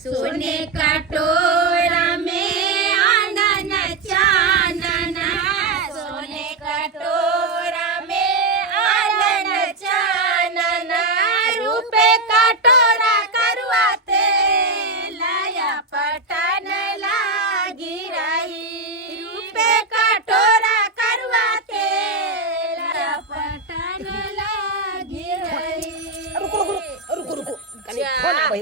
सोने का टोरा में आनन चानन, सोने का टोरा में आनन चानन, रूपे का टोरा करवाते लाया पटन लागी रही, रूपे का टोरा करवाते लाया पटन लागी रही।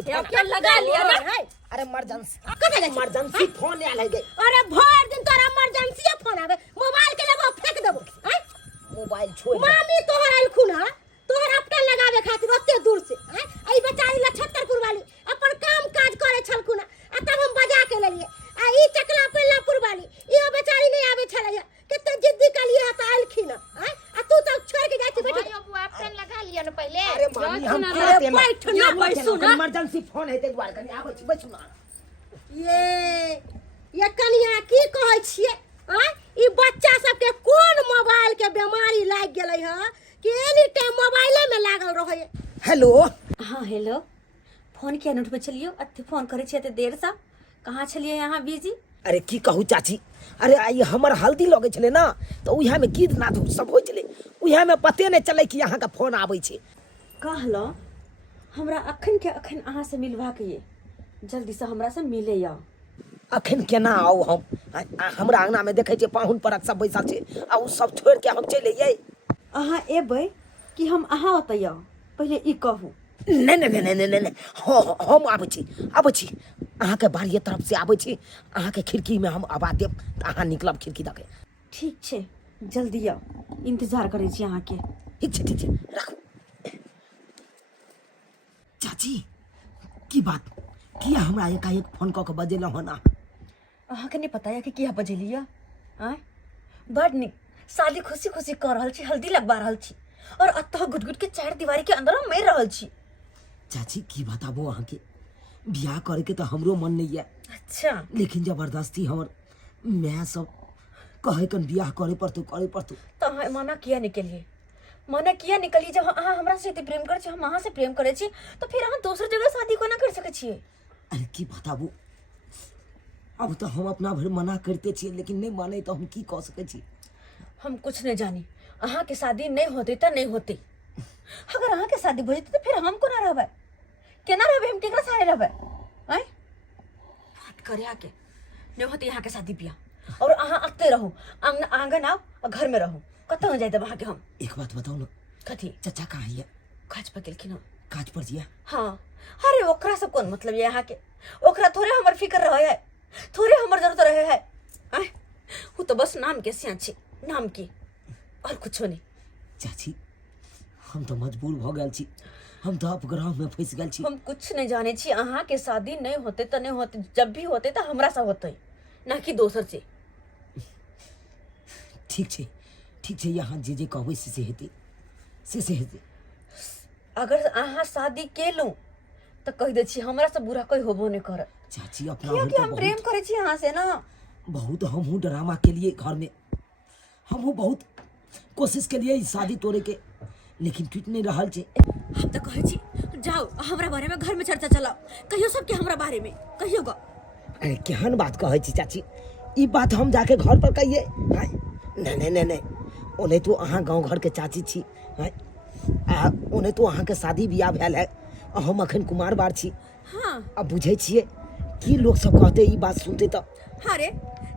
क्या लगा लिया ना? अरे इमरजेंसी कब है इमरजेंसी फोन आले गए। अरे भर दिन तोरा इमरजेंसी फोन आवे, मोबाइल के लेबो फेंक देबो। हैं मोबाइल छोड़ मामी तोहर आइलखुन ह, तोहर अपना लगावे खातिर ओते दूर से। हैं आई बेचारी लछत्तरपुर वाली अपन काम काज करे छलखुन आ तब हम बजा के लेलिए। आ ई चकला पेलापुर वाली इहो बेचारी नहीं आवे छलैया, कितने जिद्दी कलिए त आइलखिन। हैं आ तू तो छोड़ के जाती बेटी। भाई अब आपन लगा लिया ना पहले। अरे मामी हम अरे बैठ ना बैसु ना। इमरजेंसी फोन है ते द्वार कनी आबै छी बैठू ना। ये कनिया की कहै छियै? हैं ई बच्चा सबके कोन मोबाइल के बीमारी लाग गेलै ह कि एनी टाइम मोबाइले में लागल रहै। हेलो हाँ हेलो, फोन किया नोट पे चलियो, अति फोन करे छियै ते देर से। कहाँ छलिए यहाँ बिजी? अरे की कहू चाची, अरे आई हमर हल्दी लगे छले ना तो उहा में गीत नाद सब होय छले, उहा में पते नहीं चले कि यहाँ का फोन आबै छै। कहलो हमरा अखन के अखन अहाँ से मिलवा के ये, जल्दी से हमरा से मिले या। अखन केना आउ हम? हमरा अंगना में देखे छै पाहुन परक सब बैसल छै आ उ सब छोड़ के हम चले जाई। अहाँ एबै कि हम अहाँ ओतय? पहले ई कहू। नहीं नहीं नहीं नहीं नहीं हम आबै छी अहाँ के बाड़िए तरफ से आबै छी, अहाँ के खिड़की में हम आवाज देब त अहाँ निकलब खिड़की दके। ठीक छै, जल्दी आओ, इंतजार करे छी अहाँ के। ठीक छै राखू। चाची की बात किया हमरा एकाएक फोन कऽ के बजेलहुँ हन? अहाँ के नहीं पता है कि किया बजेलिया? आय बड़ निक, शादी खुशी खुशी कर रहल छी, हल्दी लगवा रहल छी और अतः घुट घुट के चार दीवारी के अंदर हम मर रहल छी। चाची की बताबो अहाँ के, बियाह करे के तो हमरो मन नहीं है, अच्छा लेकिन जबरदस्ती हमर मैं सब कहे कन बियाह करे पड़तौ तो अहाँ मना किया निकलिए? मना किया निकलिए? जब अहाँ हमरा से इतने प्रेम करे छी, हम अहाँ से प्रेम करे छी, तो फिर अहाँ दूसरी जगह शादी कोना कर सके छिए? अरे की बताबो, अब तो हम अपना भर मना करते छिए लेकिन नहीं माने तो हम की कह सके छी? हम कुछ नहीं जानी, अहाँ के शादी नहीं होते तो नहीं होते। अगर अहाँ के शादी हो जेते तो फिर हम कोना रहबै? केना रहबै? हम केकरा सारे रहबै? आय बात करे आके नहीं होते यहाँ के शादी बियाह, और अहाँ अते रहो, आंगन आओ और घर में रहो, कतौ न जाए तब अहाँ के। हम एक बात बताओ ना, कथी? चाचा कहाँ है? काज पर गेलखिन हम। काज पर जिया? हाँ, अरे ओकरा सब कौन मतलब ये यहाँ के? ओकरा थोड़े हमर फिकर रहे है, थोड़े हमर जरूरत रहे है। आय वो तो बस नाम के सिया छी, नाम की, और कुछ नहीं। चाची हम तो मजबूर भ गेल छी, हम तो अपग्रह में फंस गेल छी। हम कुछ नहीं जाने छी, अहाँ के शादी नहीं होते तो नहीं होते, जब भी होते तो हमरा से होते, ना कि दोसर से। ठीक छै यहाँ जे कहबै से हेतै, से हेतै। अगर अहाँ शादी केलू तो कह दे छी, हमरा से बुरा कोई होबो नहीं करत। चाची अपना क्योंकि हम प्रेम करे छी अहाँ से ना। बहुत हमहू ड्रामा के लिए घर में, हमहू बहुत कोशिश के लिए शादी तोड़े के, लेकिन टूट नहीं रहल छै। हम तो कहे छी जाओ हमरा बारे में घर में चर्चा चलाओ, कहियो सबके हमरा बारे में कहियो गो। अरे केहन बात कहै छी चाची, ई बात हम जाके घर पर कहिए? नहीं ओने तो अहाँ गांव घर के चाची छी, ओने तो अहाँ के शादी बियाह भेल है, हम अखन कुमार बार छी। हाँ अब बुझे छिए की लोग सब कहते ई बात सुनते तो। हाँ रे,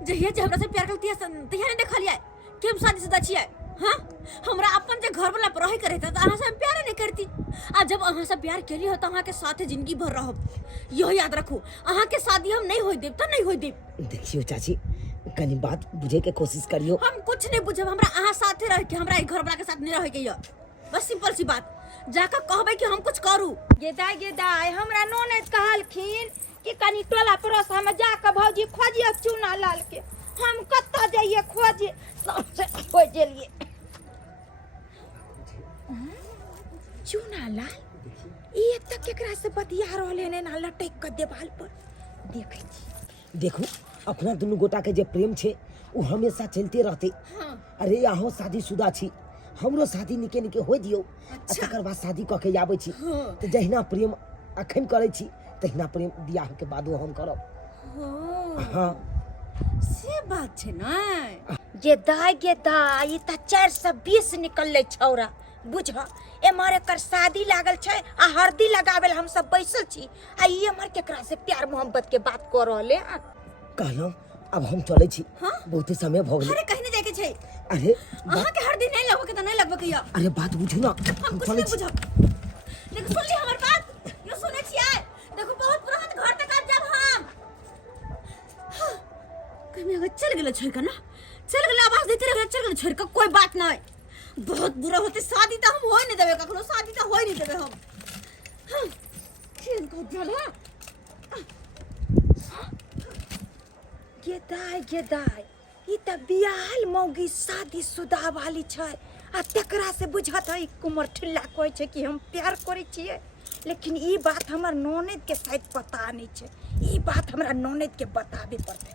जहिया जे हमरा से प्यार करती है तहिया ने देखलिए कि हम शादीशुदा छियै। हाँ हमरा अपन जे घर वाला रहे करे त अहाँ से हम प्यार नहीं करती, आ जब अहाँ से प्यार केली हो तो अहाँ के साथे जिंदगी भर रहब। यो याद रखू, अहाँ के शादी हम नहीं होई देब तो नहीं होई देब। देखियो चाची कनी बात बुझे के कोशिश करियो। हम कुछ नहीं बुझब, हमरा अहाँ साथे रह के, हमरा घर वाला के साथ नहीं रहे के ये, बस सिंपल सी बात। जाकर कहबै कि हम कुछ करू। गेदाय हमरा नोनेज कहलखिन कि कनी टोला पड़ोस हम जाके भौजी खोजिए चूना लाल के। हम कत्ता जाइए खोजे, सबसे खोज लिए चूना लाल। ई तक केकरा से बतिया रहले ने ना लटक के देवाल पर देखे छी। देखू अपना दुनू गोटा के जे प्रेम छे वो हमेशा चलते रहते। हाँ। अरे अहों शादीशुदा छी, हमरो शादी निके हो दियो, अच्छा। तकर बाद शादी कऽ के आबै छी। हाँ। तो जहिना प्रेम अखन करे छी तहिना प्रेम बियाह के बादो हम करब। हो हाँ से बात छे ना। गे दाई त 420 निकलले छौरा बुझ। एमारे कर शादी लागल छै आ हल्दी लगावेल हम सब बैसल छी आ ई हमर केकरा से प्यार मोहब्बत के बात कर रहले। कहलौं अब हम चले छी। हाँ? बहुते समय भ गेलै। अरे कहीं नहीं जाके छे। अरे अहाँ के हरदी नहीं लगबे के त नहीं लगबे के या। अरे बात बुझू ना। हम कुछ चलै नहीं छी। बुझब। देखो सुन ली हमर बात। यो सुने छियै। देखो बहुत पुरान घर तक आब जब हम कहीं अगर चल गेलो छोड़ का ना। चल गेलो आवाज देते रहे चल गेलो छोड़ का कोई बात नहीं। बहुत बुरा होते शादी त हम होय नहीं देबे कखनो शादी त होय नहीं देबे हम। खेल को जला। गे दाई ई त बियाहल मौगी शादीशुदा वाली छै आ तेकरा से बुझत है कुमर ठिल्ला कहै छै कि हम प्यार करै छियै। लेकिन ई बात हमर ननद के शायद पता नहीं छै। ई बात हमरा ननद के बताबे पड़तै।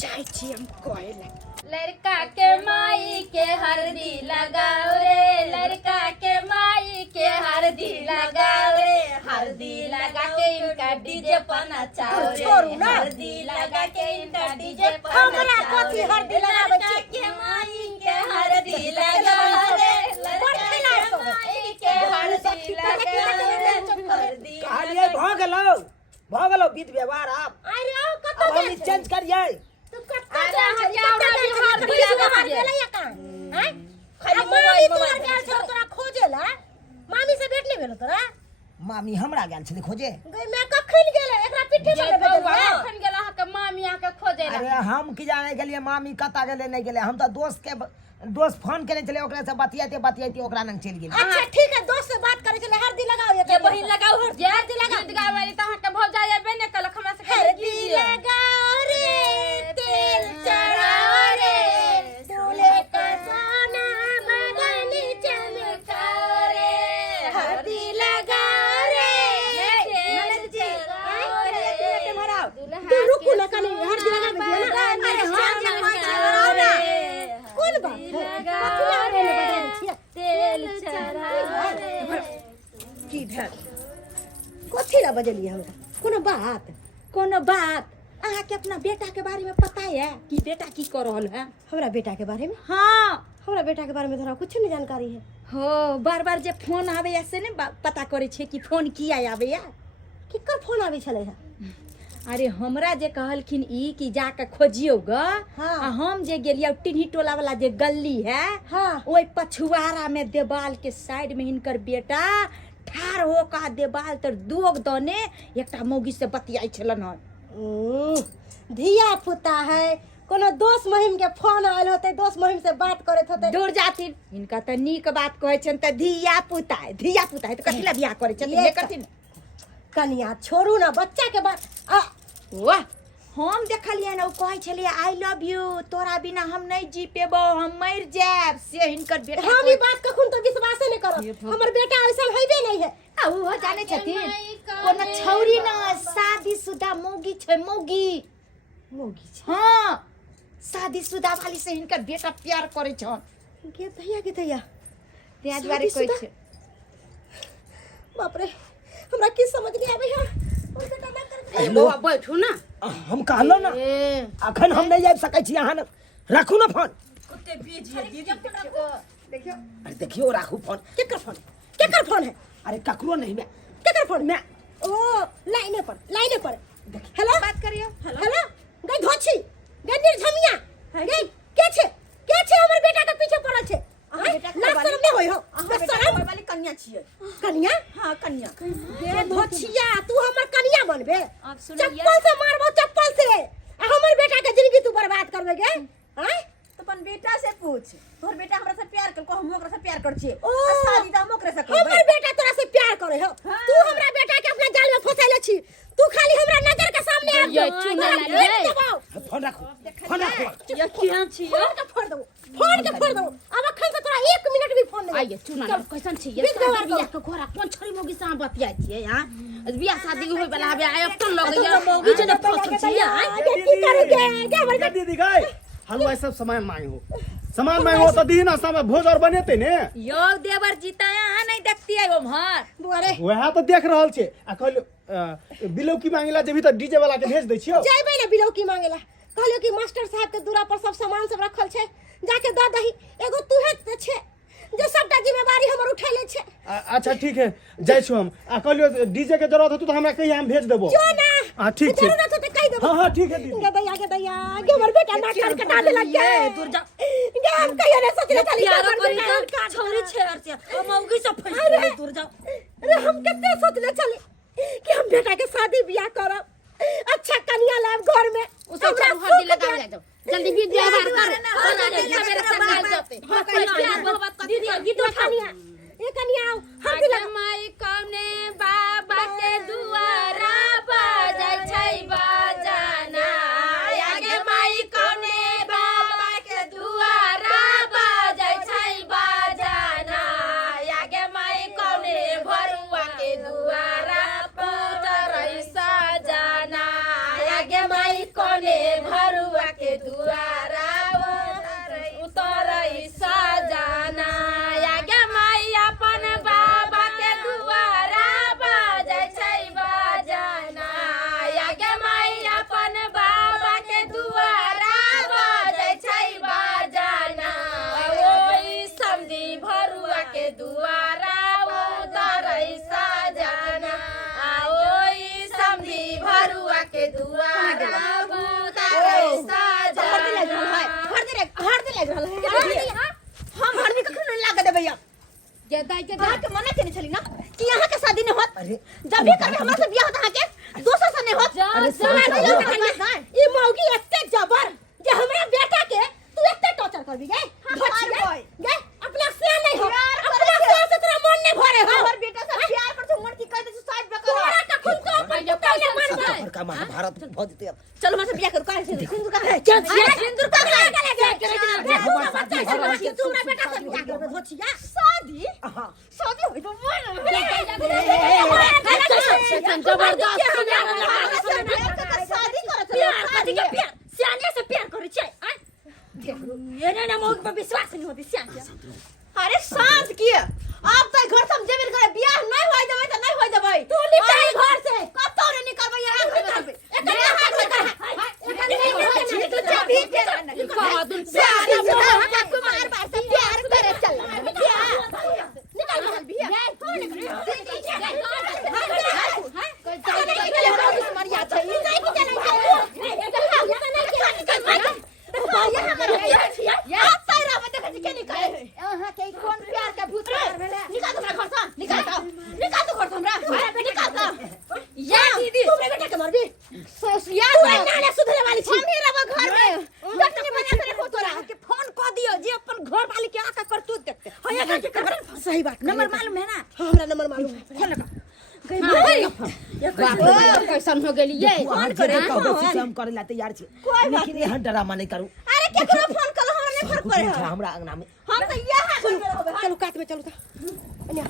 चाहे छी हम कहे ला। लड़का के माई के हरदी लगाओ रे, लड़का के माई के हरदी लगाओ रे, हरदी लगा के इनका डीजे पर नचाओ रे, हरदी लगा के इनका डीजे पर हमरा नचाओ कथी रे। हरदी लगाबै लड़का छी? के माई के हरदी लगाओ रे, लड़का के माई के हरदी लगाओ रे, हरदी कहलिए भ गेलो विध व्यवहार। आप अरे ओ अब कतौ हम चेंज करिए। तू कतौ अरे जा हजारों भी हरदी लगा दिए। हैं खाली अब मोबाइल मामी मोबाइल तोरा गेल छौ तोरा खोजेला। मामी से भेट नहीं भेलो तोरा? मामी हमरा गेल छलै खोजे। गई मैं कखन गेले एकरा पिठे पर लेबे देलिए। अखन गेला के मामी आके खोजे ला। अरे हम की जाने गेलिए मामी कता गेले नहीं गेले। हम तो दोस्त फोन करे चले ओकरा से बतियाते ओकरा नंग चल गेल। अच्छा ठीक है दोस्त से बात करे चले हल्दी लगाओ ये बहिन लगाओ हरदी हरदी लगा गीत गावेली त अहाँ के भौजा जाबे ने कल हमरा से हल्दी लगाओ रे तेल चढ़ाओ रे दूल्हे का सोना बदनी चमकाओ रे हल्दी लगाओ रे तू रुको ना कनी हल्दी लगा दिया ना। अरे हां ना कौन बात है कथी रे बदनी छिया तेल चढ़ा रे। की भेल कथी ला बजलिए हमरा कोनो बात अहाँ के अपना बेटा के बारे में पता है कि बेटा की कर रहल है? हमरा बेटा के बारे में? हाँ हमरा बेटा के बारे में तोरा कुछ नहीं जानकारी है। हो बार जे फोन आवे से ने पता करे छे कि फोन किया आवे या। किकर फोन आबै छले है? अरे हमरा जे कहलखिन ई कि जाके खोजियो ग। हाँ। आ हम जे गेलिया टिन्ही टोला वाला जे गली है हाँ। ओई पछुआरा में देवाल के साइड में हिनकर बेटा ठार हो का देवाल तर दोग दने एकटा मौगी से बतियाई छलन हन। धिया पुता है कोनो दोस्त महिम के फोन आयल होते दोस्त महिम से बात करत होते। दूर जाथिन इनका त नीक बात कहै छन त धिया पुता है त कथि ला बियाह करे छथिन ये ले करथिन। कनिया छोड़ू ना बच्चा के बात वाह हम देखलिए ना कहै छलिए आई लव यू तोरा बिना हम नहीं जी पेबो हम मर जाब से हिनकर बेटा हम ई बात कखन तो विश्वास नहीं करब। हमर बेटा ऐसा होइबे नहीं है। आ वो जाने छथिन कोनो छौरी ना शादीशुदा मौगी छै मौगी मोगी हाँ शादीशुदा वाली से हिनकर बेटा प्यार करे छन। के दैया तें दुआरे कहै छै। बाप रे हमरा की समझ नहीं आबै है। और बेटा ना कर हेलो बैठू ना। हम कहलो ना अखन हम नहीं जा सकै छी। अहाँ राखू ना फोन। कुत्ते बीज है दीदी देखियो अरे देखियो राखू फोन। केकर फोन है? अरे ककरो नहीं मैं केकर फोन में? ओ लाइने पर हेलो बात करियो। हेलो गई धोछी गई निर्झमिया गई के छे हमर बेटा के पीछे पड़ल छे। ना शर्म नहीं होई हो शर्म वाली कन्या छियै। कनिया हां कन्या। बे धोछिया तू हमर कनिया बनबे? आप सुनिए। चप्पल से मारबो चप्पल से आ हमर बेटा के जिंदगी तू बर्बाद करबे गे। हैं तो अपन बेटा से पूछ तोहर बेटा हमरा से प्यार कर को हम ओकरा से प्यार कर छियै। ओ शादी त हम ओकरा से करबै। हमर बेटा तोरा से प्यार करे हो। तू हमरा बेटा के अपना जाल में फंसाइले छी। तू खाली हमरा नजर के सामने आ ये चूना लालिए। फोन राखू। ये किया छियै? फोन के फोड़ दो अब अखन से तोरा 1 मिनट भी फोन नहीं। आइए चूना लाल कैसन छियै? बीच व्यवहार बियाह के घोड़ा कोन छोरी मोगी से बतियाइ छियै हां? बियाह शादी होय वाला हबे आइ अपन लगैया मौगी जे फंसल छियै हां? की करोगे क्या बोल दीदी गई हलवा सब सामान मांग हो सामान मांग हो तो दी ना सब भोज और बनेते ने योग देवर जीता यहाँ नहीं देखती है वो भर दुआरे वह तो देख रहल छे आ कहल बिलौकी मांगेला जेबी त डीजे वाला के भेज दै छियो। जइबै ना बिलौकी मांगेला कहलियो कि मास्टर साहब के दूरा पर सब सामान सब रखल छै जाके द दही एगो तुहे त छे जे सबटा जिम्मेवारी हमर उठैले छे। अच्छा ठीक है जाय छु हम आ कहलियो डीजे के जरूरत होतो त हमरा कहिया हम भेज देबो। जो ना हां ठीक छै जरूरत होते कहि देबो। हां ठीक है दीदी। के दैया के हमर बेटा नाटक कटा दे लग गए दूर जा गे हम कहियो ने सोचले चली प्यार करी त छोरी छेर से हम मौगी से फंस गए। दूर जाओ। अरे हम कितने सोचले चली कि हम बेटा के शादी बियाह करब अच्छा कन्या लाब घर में उसे चार हल्दी लगा ले जाओ जल्दी वीडियो बाहर कर मेरे संग जाते हां कहियो दीदी गीत कन्या ये कन्या आओ हल्दी लगा माई कौने बाबा के दुआरा बजाय छै बजाना आगे माई कौने बाबा के दुआरा बजाय छै बजाना आगे माई कौने भरुआ के दुआरा उतरै सजाना आगे माई कौने भरुआ के दुआरा उतरै सजाना आगे माई अपन बाबा के दुआरा बजाय छै बजाना आगे माई अपन बाबा के दुआरा बजाय छै बजाना ओई समधी भरुआ के दुआरा उतरै सजाना ओई समधी भरुआ के दुआरा उतरै सजाना हम घर में कखनो लाग देबै अब जदाई के के मना केने छली ना कि यहाँ के शादी नहीं होत जब भी करके हमरा से बियाह होता है के दोसर से नहीं होत ई मौगी एते जबर जे हमरा बेटा के तू एते टॉर्चर करबी गे गे अपना से नहीं हो अपना से तेरा मन नहीं भरे हो हमर बेटा से प्यार पर तू मन की कह दे साइड में कर तोरा का खून को पहले मन पर का महाभारत भ जते अब चलो मैं से बियाह कर काहे से सिंदूर का चल सिंदूर का तू हमरा बेटा से बियाह कर धोचिया शादी शादी होई तो शादी करत शादी के प्यार सियाने से प्यार करे छै ये ना मौक पर विश्वास नहीं होती सियान अरे सांस किए आप तो घर से हम जेबे करे बियाह नहीं होई देबै त नहीं होई देबै तू निकल घर से कतो रे निकलबै यार निकलबै एकरे हाथ में एकरे नहीं तू चाबी के कहा तुम प्यार कुमार बार से प्यार करे चल निकल निकल बियाह कौन मरिया छै नहीं कि सही बात नंबर मालूम है ना? हमरा नंबर मालूम है कैसन हो गेली ये फोन करे कोशिश हम करे ला तैयार छी लेकिन यह ड्रामा नहीं करू। अरे केकरो फोन कर हमरा नहीं फर्क पड़े है हमरा अंगना में हम तो यहां चलो काट में चलो अन्या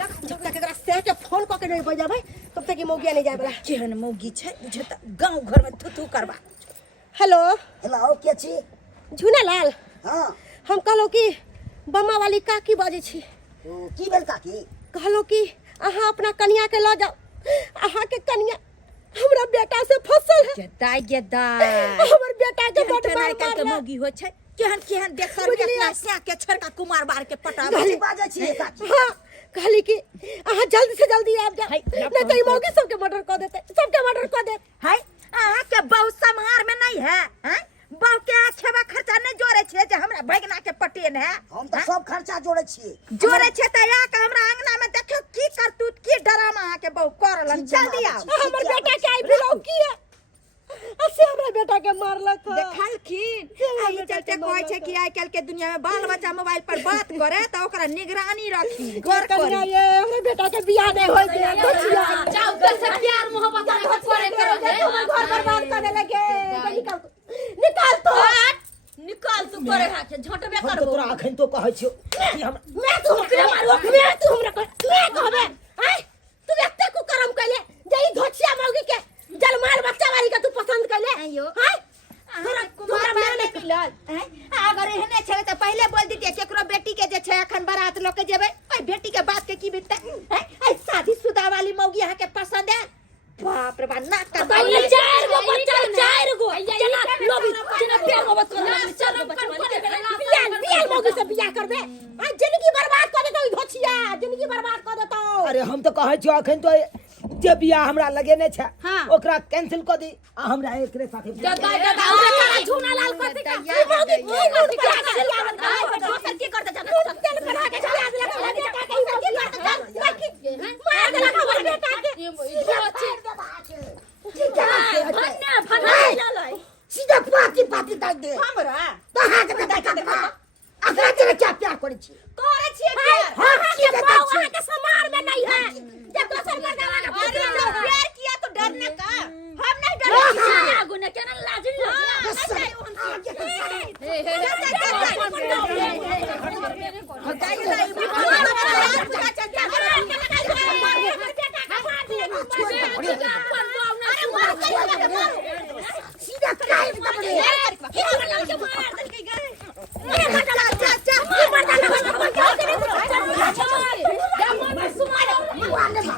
लख जब तक एकरा से के फोन क के नहीं बजाबै तब तक ई मौगिया नहीं जाय बला केहन मौगी छै बुझे त गांव घर में थुथु करबा। हेलो हेलो के छी? झुना लाल हां हम कहलो कि बम्मा वाली काकी बाजे छी। की भेल काकी? कहलो कि अहाँ अपना कन्या के ल जाओ अहाँ के कन्या हमरा बेटा से फसल है गेदाई हमर बेटा के बड़ केहन मार के मार मौगी हो छै केहन केहन देखर बुझलियै? अपना स्या के छड़का कुमार बार के पटाबे गाली बाजे छी काकी। हाँ कहली कि अहाँ जल्दी से जल्दी आब जाओ नहीं तो ई मौगी सबके मर्डर कर देते सबके मर्डर कर दे है आ के बहु संहार में नहीं है हैं बहु के आखेबा खर्चा नहीं जोड़े छे जे हमरा भगना के पटेन है हम तो सब खर्चा जोड़े छी। जोड़े छे त या के हमरा अंगना में देखो की करतूत की ड्रामा के बहु करलन जल्दी आओ हमर बेटा के आई बिलो की है असे हमरा बेटा के मारलक है देखलखिन आई चलते कहै छै कि आइ काल के दुनिया में बाल बच्चा मोबाइल पर बात करे त ओकरा निगरानी रखी गौर कन्या करी। ये हमरे बेटा के बियाह नहीं होई दे बचिया जाओ घर से प्यार मोहब्बत में करे करोगे तुम घर बर्बाद करने लगे निकाल तो निकाल तू करे हाथ से झटबे हम तो करबो। तोरा अखन तो कहै छियो कि हम मैं तू हमरा मारो मैं तू हमरा मैं कहबे हैं तू एते कुकर्म कइले जई धोचिया मौगी के जलमाल बच्चा वाली के तू पसंद कइले आइयो। हैं तोरा कुमार में मिलल हैं अगर एहने छले त पहले बोल दितिए केकरो बेटी के जे छै अखन बारात लोके जेबै ओइ बेटी के बात के की बितै हैं आई शादीशुदा बाप रे बाप ना कर पहले 4 गो बच्चा 4 गो जना लोभी जना प्यार मोहब्बत कर 4 गो बच्चा बियाह मौगी से बियाह कर दे आ जिंदगी बर्बाद कर देतो भछिया जिंदगी बर्बाद कर देतो अरे हम तो कहै छियो अखन तो जे बियाह हमरा लगे नै छै हाँ। ओकरा कैंसिल कर दी आ हमरा एकरे साथे बियाह कर दी। हमरा झूना लाल कर दे का मौगी दोसर की करते तेल बना के चला दिया का लगे का की करते मार दे लगा हमर बेटा के सीधा पाती पाती दे दे हमरा तो हाथ में दे दे अखरा तेरे क्या प्यार करै छी करे छिए प्यार हां की के बाऊ वहां के समार में नहीं है जब दोसर मर्दावा का अरे प्यार किया तो डरने का हम नहीं डरे आगु ने केना लाजिल सीधा काट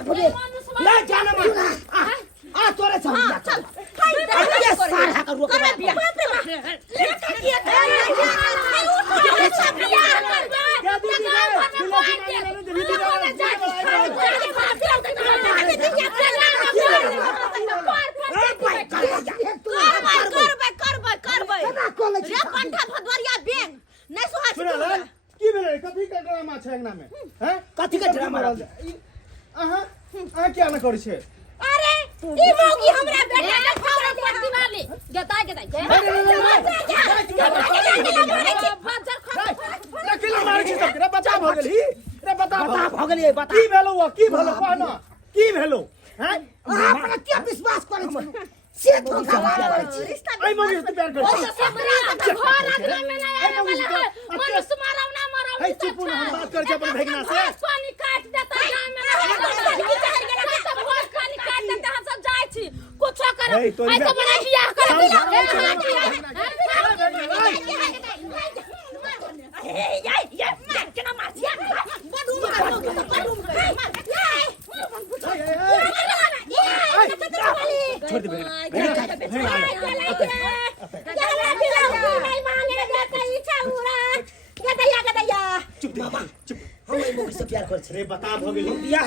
दे ले जाना मत आ तोरे चल चल अरे सारा का रोक बिया की भेलै कथी के ड्रामा छै अंगना में हैं कथी के ड्रामा अहाँ क्या न करै छै अरे ई मौगी हमरा बेटा के खबर पड़ती वाली गताय किलो मारै छी सब रे बता भ गेली रे बता भ गेली बता की भेलौ की भेलौ कहना की भेलौ हैं हमरा के विश्वास करै छी से तो प्यार करै छी आई मौगी से प्यार करै छी घर आदमी में नहीं आने वाला है मनुष्य मारौ ना मरौ है चुप न हम बात कर छै अपन भेगना से पानी काट देता गांव में सब घर खाली काट देता हम सब जाय छी कुछो करो है तो आई तो बड़ा बियाह कर छोड़ दे भेगना चुप मामा चुप हम ई मौगी से प्यार करै छी रे बता भ गेली बियाह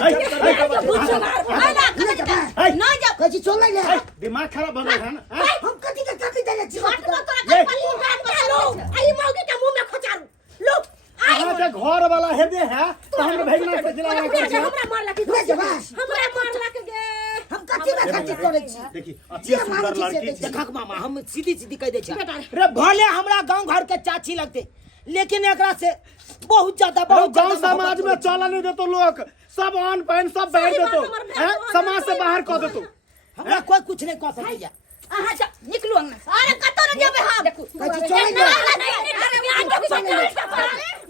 ना जा कछि चल ले दिमाग खराब भ गेल है ना हम कथी के कथी देले छी आई मौगी के मुंह में खोचारू लो अहाँ के घर वाला हेदे है तो हम भेगना से जिला कर छै हमरा मारला के ले जबास हमरा मारला के गे हम कथी के कथी करै छी देखी अच्छी सुंदर लड़की छी देखक मामा हम सीधी सीधी कह दे छी रे भले हमरा गांव घर के चाची लगते लेकिन एकरा से बहुत ज्यादा बहुत गांव समाज में चला नहीं देतो लोग सब अन पाइन सब बैठ देतो हैं समाज से बाहर कर देतो हमरा कोई कुछ नहीं कह सकैया अहाँ जा निकलू अंगना से। अरे कतो न जेबे हम देखू कथी चल ले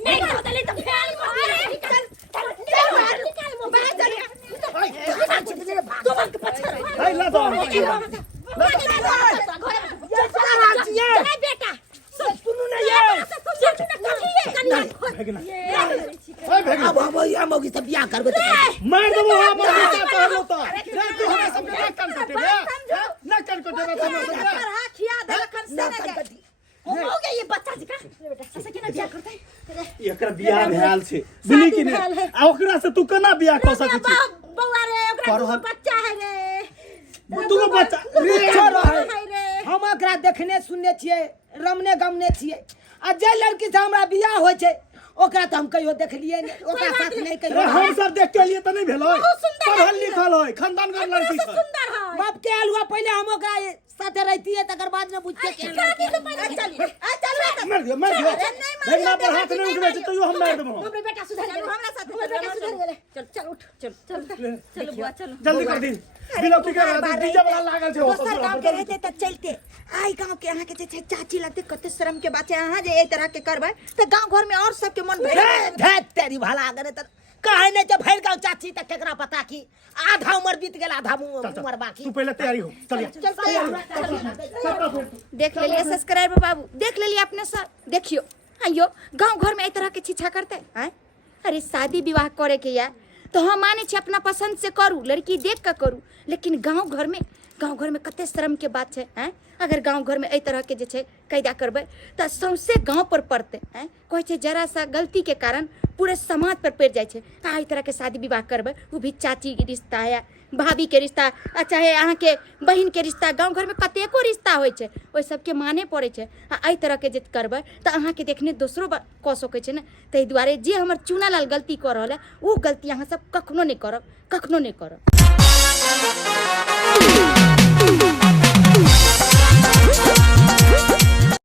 नहीं बदले तो फेल है ला दो बेटा सुनू ना ये भेगना है भेगना अब हम या मौगी से बियाह करबे तो मार देबो हम बेटा कहलो तो रे तू हमरा सब के कन कटे बे ना कन कटे बे तुम सब हाँ खिया दे लखन से न जा हो गया ये बच्चा जी का बेटा ऐसे केना बियाह करते एकरा बियाह भेल छै बुझली कि नहीं आ ओकरा से तू केना बियाह कर सकै छी बौआ रे ओकरा बच्चा है रे तू बच्चा रे छोड़ है रे हम एकरा देखने सुनने छियै रमने गमने छियै आ जे लड़की से हमरा बियाह होय छै ओकरा तो हम कहियो देखलिए नहीं ओकरा साथ नहीं रे कहियो हम सब देख के लिए तो नहीं भेलो सुंदर पढ़ल लिखल होय खानदान घर लड़की छै सुंदर है बाप के अलुआ पहले हम ओकरा साथे रहती है तकर बाद में बुझते के मार दियो भेगना पर हाथ नहीं उठबै छै तइयो हम मार देबो हमरे बेटा सुधर गेले हमरा साथ हमरे बेटा सुधर गेले चल चल उठ चल चल चलो बुआ चलो जल्दी कर दी बिलौती के डीजे वाला लागल छै दोसर गांव के रहते त चलते आई गांव के अहाँ के जे छै चाची लगते कते शर्म के बात है अहाँ जे ए तरह के करबै त गांव घर में और सब के मन भर धैत तेरी भला करे त काहे ने जब भैर गांव चाची तक केकरा पता की आधा उम्र बीत गेल आधा उम्र बाकी तू पहले तैयारी हो चल देख लेलिए सब्सक्राइबर बाबू देख लेलिए अपने सर देखियो आइयो गांव घर में ए तरह के छिछा करते हैं अरे शादी विवाह करे के या तो हम माने छे अपना पसंद से करू, लड़की देख के करू। लेकिन गांव घर में कते शर्म के बात है हैं? अगर गांव घर में एहि तरह के जे छे कैदा करबै तो सौंसे गांव पर पड़ते हैं। कहै छे जरा सा गलती के कारण पूरे समाज पर पड़ जाए छे। आ एहि तरह के शादी विवाह करबै, वो भी चाची के रिश्ता या भाभी के रिश्ता, चाहे अहाँ के बहन के रिश्ता, गांव घर में कतेको रिश्ता होइ छे, ओहि सबके माने पड़े छे। आ एहि तरह के जे करबै तो अहाँ के देखने दोसरो कऽ सकै छै ने। ताहि दुआरे जे हमर चुनालाल गलती कऽ रहल है वो गलती अहाँ सब कखनो नहीं करब, कखनो नहीं करब।